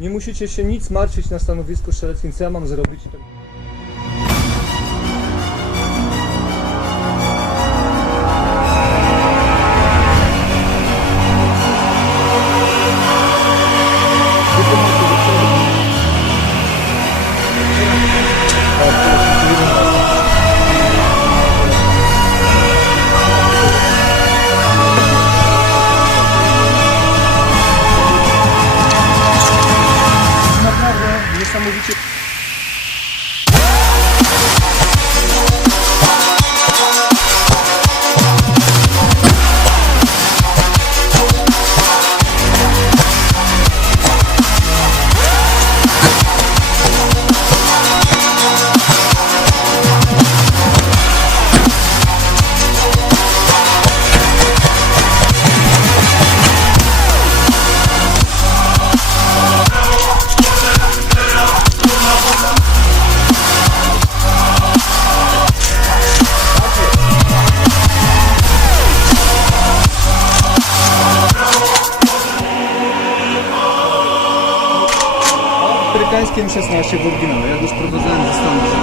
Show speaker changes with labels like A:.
A: Nie musicie się nic martwić na stanowisku strzeleckim, co ja mam zrobić. Niesamowicie Amerykańskie M16 w oryginale. Ja go sprowadzałem ze Stanów.